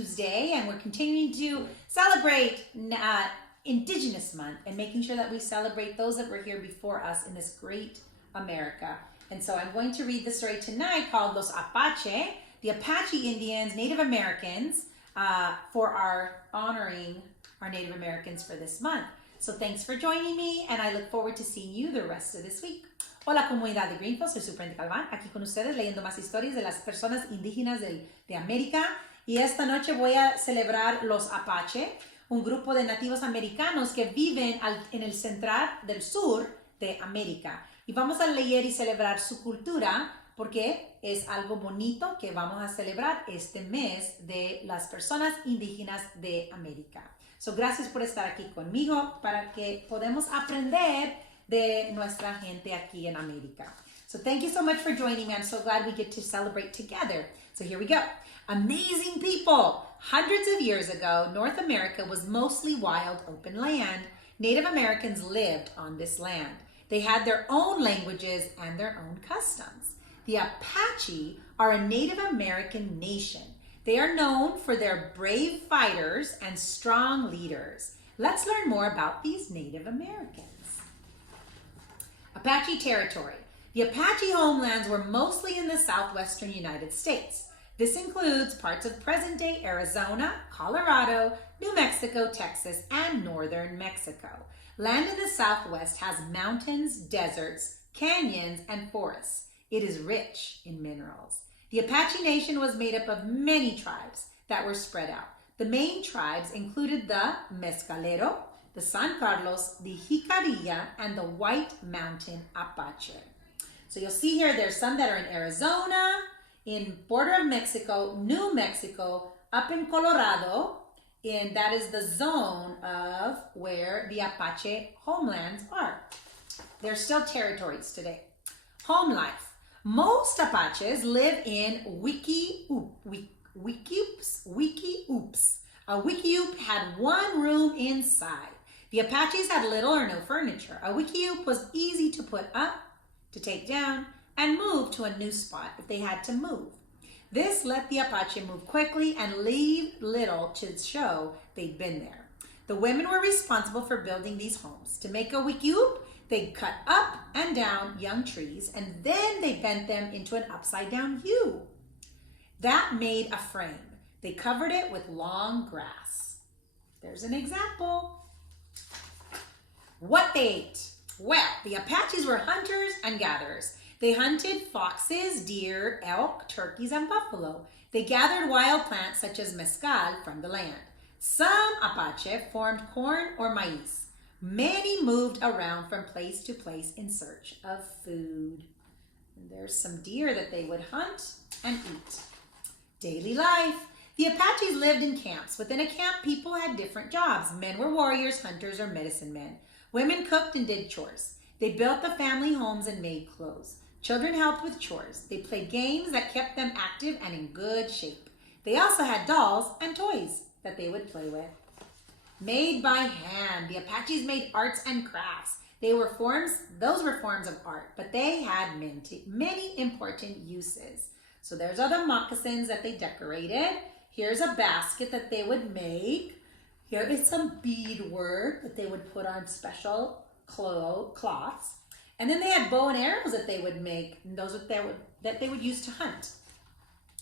Tuesday, and we're continuing to celebrate Indigenous Month and making sure that we celebrate those that were here before us in this great America. And so I'm going to read the story tonight called Los Apache, the Apache Indians, Native Americans, for our honoring our Native Americans for this month. So thanks for joining me, and I look forward to seeing you the rest of this week. Hola comunidad de Greenfield, soy Superintendent Galvan, aquí con ustedes leyendo más historias de las personas indígenas de América. Y esta noche voy a celebrar los Apache, un grupo de nativos americanos que viven en el central del sur de América. Y vamos a leer y celebrar su cultura porque es algo bonito que vamos a celebrar este mes de las personas indígenas de América. So, gracias por estar aquí conmigo para que podamos aprender de nuestra gente aquí en América. So thank you so much for joining me. I'm so glad we get to celebrate together. So here we go. Amazing people. Hundreds of years ago, North America was mostly wild, open land. Native Americans lived on this land. They had their own languages and their own customs. The Apache are a Native American nation. They are known for their brave fighters and strong leaders. Let's learn more about these Native Americans. Apache Territory. The Apache homelands were mostly in the southwestern United States. This includes parts of present-day Arizona, Colorado, New Mexico, Texas, and northern Mexico. Land in the southwest has mountains, deserts, canyons, and forests. It is rich in minerals. The Apache Nation was made up of many tribes that were spread out. The main tribes included the Mescalero, the San Carlos, the Jicarilla, and the White Mountain Apache. So you'll see here there's some that are in Arizona, in border of Mexico, New Mexico, up in Colorado, and that is the zone of where the Apache homelands are. They're still territories today. Home life. Most Apaches live in wickiups. A wickiup had one room inside. The Apaches had little or no furniture. A wickiup was easy to put up, to take down, and move to a new spot if they had to move. This let the Apache move quickly and leave little to show they'd been there. The women were responsible for building these homes. To make a wickiup, they'd cut up and down young trees, and then they bent them into an upside-down U. That made a frame. They covered it with long grass. There's an example. What they ate. Well, the Apaches were hunters and gatherers. They hunted foxes, deer, elk, turkeys, and buffalo. They gathered wild plants such as mescal from the land. Some Apache formed corn or maize. Many moved around from place to place in search of food. And there's some deer that they would hunt and eat. Daily life. The Apaches lived in camps. Within a camp, people had different jobs. Men were warriors, hunters, or medicine men. Women cooked and did chores. They built the family homes and made clothes. Children helped with chores. They played games that kept them active and in good shape. They also had dolls and toys that they would play with. Made by hand. The Apaches made arts and crafts. Those were forms of art, but they had many important uses. So there's other moccasins that they decorated. Here's a basket that they would make. Here is some beadwork that they would put on special cloths. And then they had bow and arrows that they would make, and those that they would use to hunt.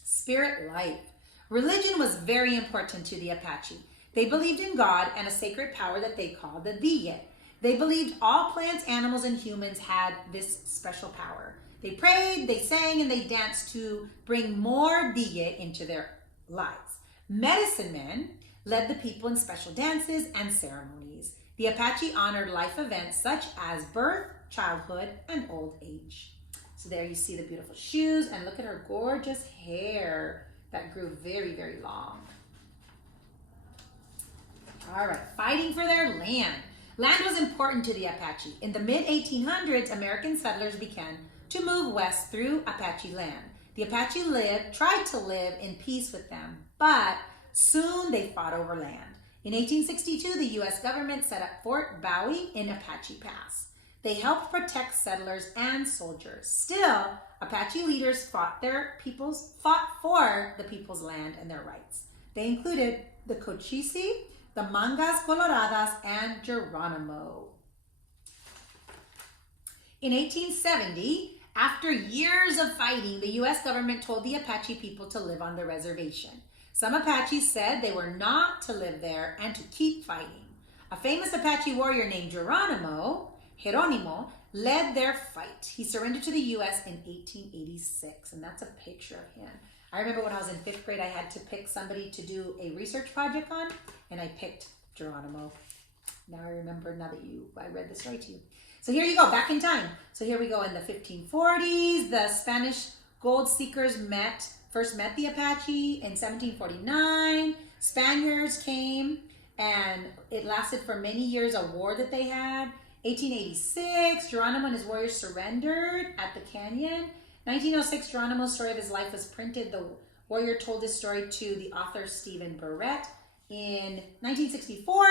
Spirit life. Religion was very important to the Apache. They believed in God and a sacred power that they called the Diye. They believed all plants, animals, and humans had this special power. They prayed, they sang, and they danced to bring more Diye into their lives. Medicine men led the people in special dances and ceremonies. The Apache honored life events such as birth, childhood, and old age. So there you see the beautiful shoes, and look at her gorgeous hair that grew very, very long. All right, fighting for their land. Land was important to the Apache. In the mid-1800s, American settlers began to move west through Apache land. The Apache tried to live in peace with them, but soon they fought over land. In 1862, the U.S. government set up Fort Bowie in Apache Pass. They helped protect settlers and soldiers. Still, Apache leaders fought for the people's land and their rights. They included the Cochise, the Mangas Coloradas, and Geronimo. In 1870, after years of fighting, the U.S. government told the Apache people to live on the reservation. Some Apaches said they were not to live there and to keep fighting. A famous Apache warrior named Geronimo, led their fight. He surrendered to the U.S. in 1886, and that's a picture of him. I remember when I was in 5th grade, I had to pick somebody to do a research project on, and I picked Geronimo. Now I remember, now that I read the story to you. So here you go, back in time. So here we go in the 1540s. The Spanish gold seekers first met the Apache in 1749. Spaniards came, and it lasted for many years, a war that they had. 1886, Geronimo and his warriors surrendered at the canyon. 1906, Geronimo's story of his life was printed. The warrior told this story to the author Stephen Barrett. In 1964,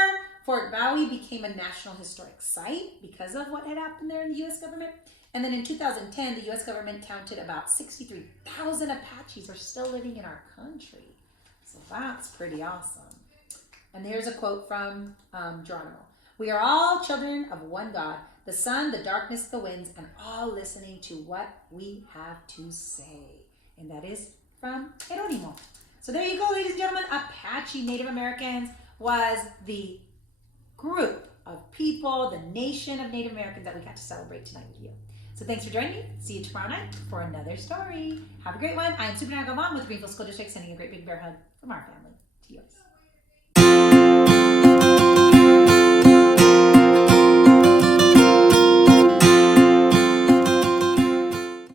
Fort Bowie became a National Historic Site because of what had happened there in the U.S. government. And then in 2010, the U.S. government counted about 63,000 Apaches are still living in our country. So that's pretty awesome. And here's a quote from Geronimo. "We are all children of one God, the sun, the darkness, the winds, and all listening to what we have to say." And that is from Geronimo. So there you go, ladies and gentlemen. Apache Native Americans was the group of people, the nation of Native Americans that we got to celebrate tonight with you. So thanks for joining me. See you tomorrow night for another story. Have a great one. I am Superintendent Galvan with Greenville School District, sending a great big bear hug from our family to yours.